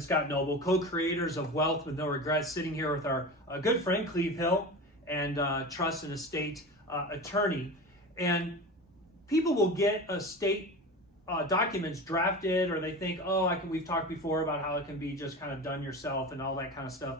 and Scott Noble, co-creators of Wealth with No Regrets, sitting here with our good friend Cleve Hill, and trust and estate attorney. And people will get estate documents drafted, or they think, oh, we've talked before about how it can be just kind of done yourself and all that kind of stuff.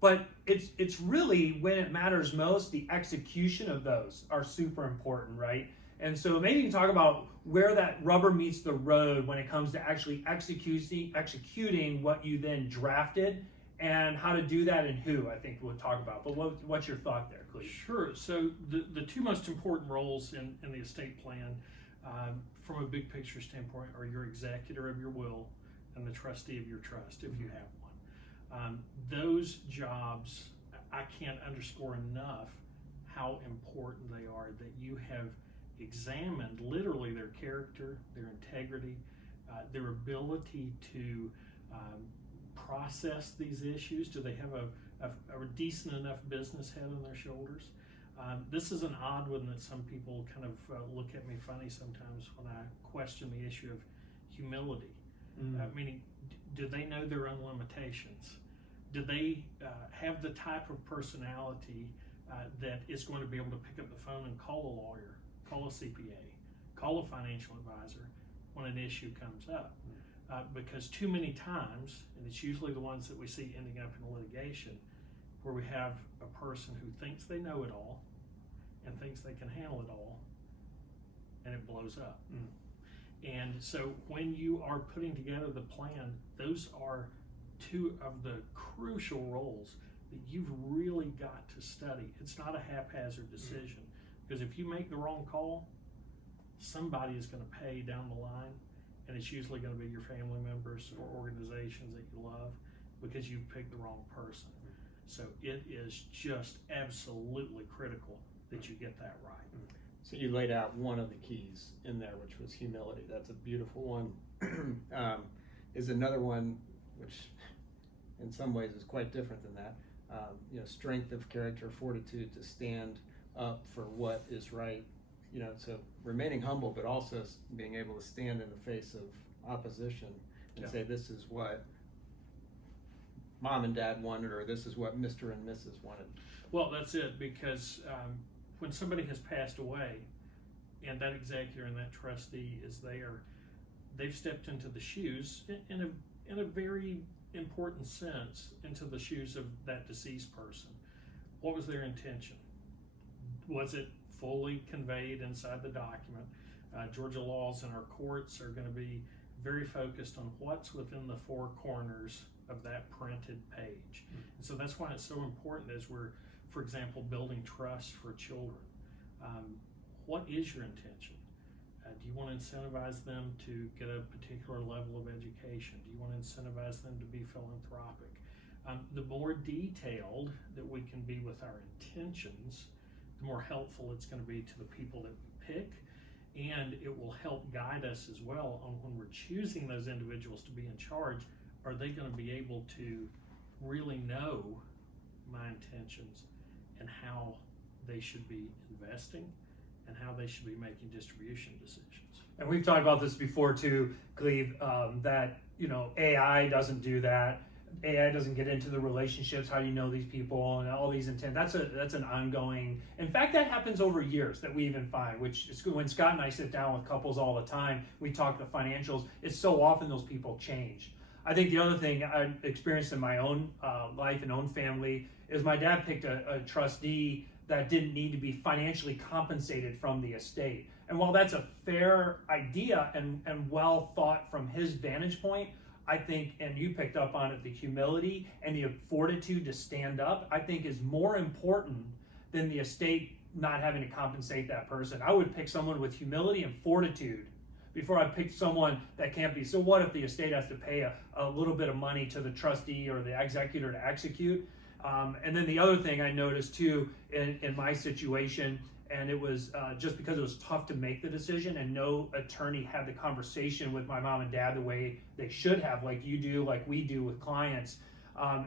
But it's really, when it matters most, the execution of those are super important, right? And so maybe you can talk about where that rubber meets the road when it comes to actually executing what you then drafted, and how to do that and who, I think we'll talk about. But what's your thought there, Cleve? Sure. So the two most important roles in the estate plan, from a big picture standpoint, are your executor of your will and the trustee of your trust, if you have one. Those jobs, I can't underscore enough how important they are, that you have examined literally their character, their integrity, their ability to process these issues. Do they have a decent enough business head on their shoulders? This is an odd one that some people kind of look at me funny sometimes when I question the issue of humility. Meaning, do they know their own limitations? Do they have the type of personality that is going to be able to pick up the phone and call a lawyer, call a CPA, call a financial advisor when an issue comes up? Because too many times, and it's usually the ones that we see ending up in litigation, where we have a person who thinks they know it all and thinks they can handle it all, and it blows up. And so when you are putting together the plan, those are two of the crucial roles that you've really got to study. It's not a haphazard decision, because if you make the wrong call, somebody is going to pay down the line, and it's usually going to be your family members or organizations that you love, because you've picked the wrong person. So it is just absolutely critical that you get that right. So you laid out one of the keys in there, which was humility. That's a beautiful one. Is another one, which in some ways is quite different than that. Strength of character, fortitude to stand up for what is right. So remaining humble, but also being able to stand in the face of opposition and say, this is what Mom and Dad wanted, or this is what Mr. and Mrs. wanted. Well, that's it, because when somebody has passed away and that executor and that trustee is there, they've stepped into the shoes, in a very important sense, into the shoes of that deceased person. What was their intention? Was it fully conveyed inside the document? Georgia laws and our courts are going to be very focused on what's within the four corners of that printed page. And so that's why it's so important as we're, for example, building trust for children. What is your intention? Do you want to incentivize them to get a particular level of education? Do you want to incentivize them to be philanthropic? The more detailed that we can be with our intentions, the more helpful it's going to be to the people that we pick, and it will help guide us as well on when we're choosing those individuals to be in charge. Are they going to be able to really know my intentions and how they should be investing and how they should be making distribution decisions? And we've talked about this before too, Cleve, that AI doesn't do that. AI doesn't get into the relationships. How do you know these people and all these intent? That's an ongoing. In fact, that happens over years that we even find. Which is when Scott and I sit down with couples all the time. We talk the financials. It's so often those people change. I think the other thing I experienced in my own life and own family is my dad picked a trustee that didn't need to be financially compensated from the estate. And while that's a fair idea and well thought from his vantage point, I think, and you picked up on it, the humility and the fortitude to stand up, I think is more important than the estate not having to compensate that person. I would pick someone with humility and fortitude before I picked someone that can't be. So what if the estate has to pay a little bit of money to the trustee or the executor to execute? And then the other thing I noticed too in my situation, and it was just because it was tough to make the decision and no attorney had the conversation with my mom and dad the way they should have, like you do, like we do with clients,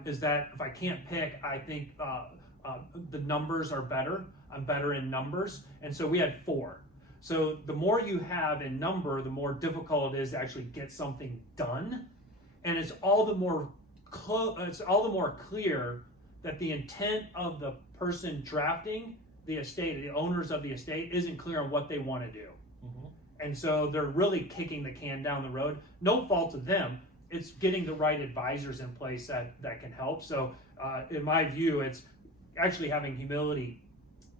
is that if I can't pick, I think the numbers are better. I'm better in numbers. And so we had 4. So the more you have in number, the more difficult it is to actually get something done. and it's all the more clear that the intent of the person drafting the estate, the owners of the estate, isn't clear on what they want to do. And so they're really kicking the can down the road. No fault of them. It's getting the right advisors in place that can help. So in my view, it's actually having humility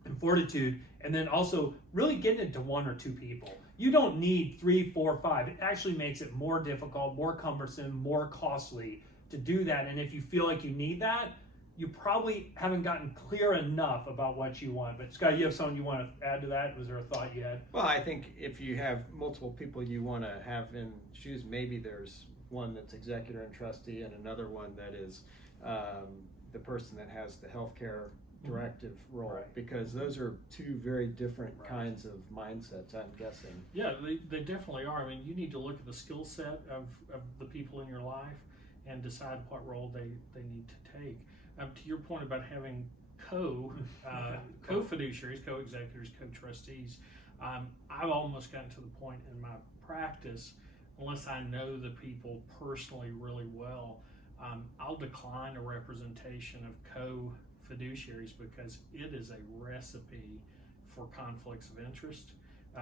and fortitude, and then also really getting it to one or two people. You don't need 3, 4, 5. It actually makes it more difficult, more cumbersome, more costly to do that. And if you feel like you need that, you probably haven't gotten clear enough about what you want. But Scott, you have something you want to add to that? Was there a thought you had? Well, I think if you have multiple people you want to have in shoes, maybe there's one that's executor and trustee and another one that is the person that has the healthcare directive role, Right. because those are two very different Right. kinds of mindsets, I'm guessing. Yeah, they definitely are. I mean, you need to look at the skill set of the people in your life and decide what role they need to take. To your point about having co-fiduciaries, co-executors, co-trustees, I've almost gotten to the point in my practice, unless I know the people personally really well, I'll decline a representation of co-fiduciaries because it is a recipe for conflicts of interest,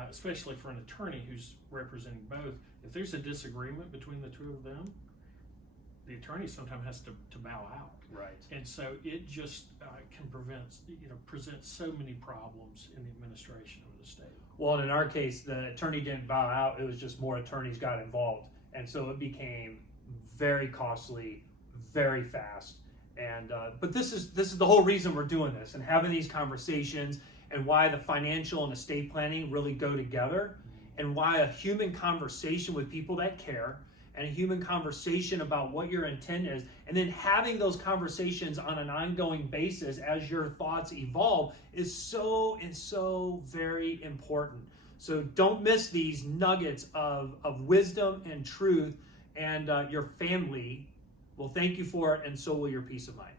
especially for an attorney who's representing both. If there's a disagreement between the two of them, the attorney sometimes has to bow out. Right. And so it just can present so many problems in the administration of the state. Well, in our case, the attorney didn't bow out. It was just more attorneys got involved. And so it became very costly, very fast. And but this is the whole reason we're doing this and having these conversations, and why the financial and estate planning really go together, and why a human conversation with people that care, and a human conversation about what your intent is, and then having those conversations on an ongoing basis as your thoughts evolve is so very important. So don't miss these nuggets of wisdom and truth, and your family will thank you for it, and so will your peace of mind.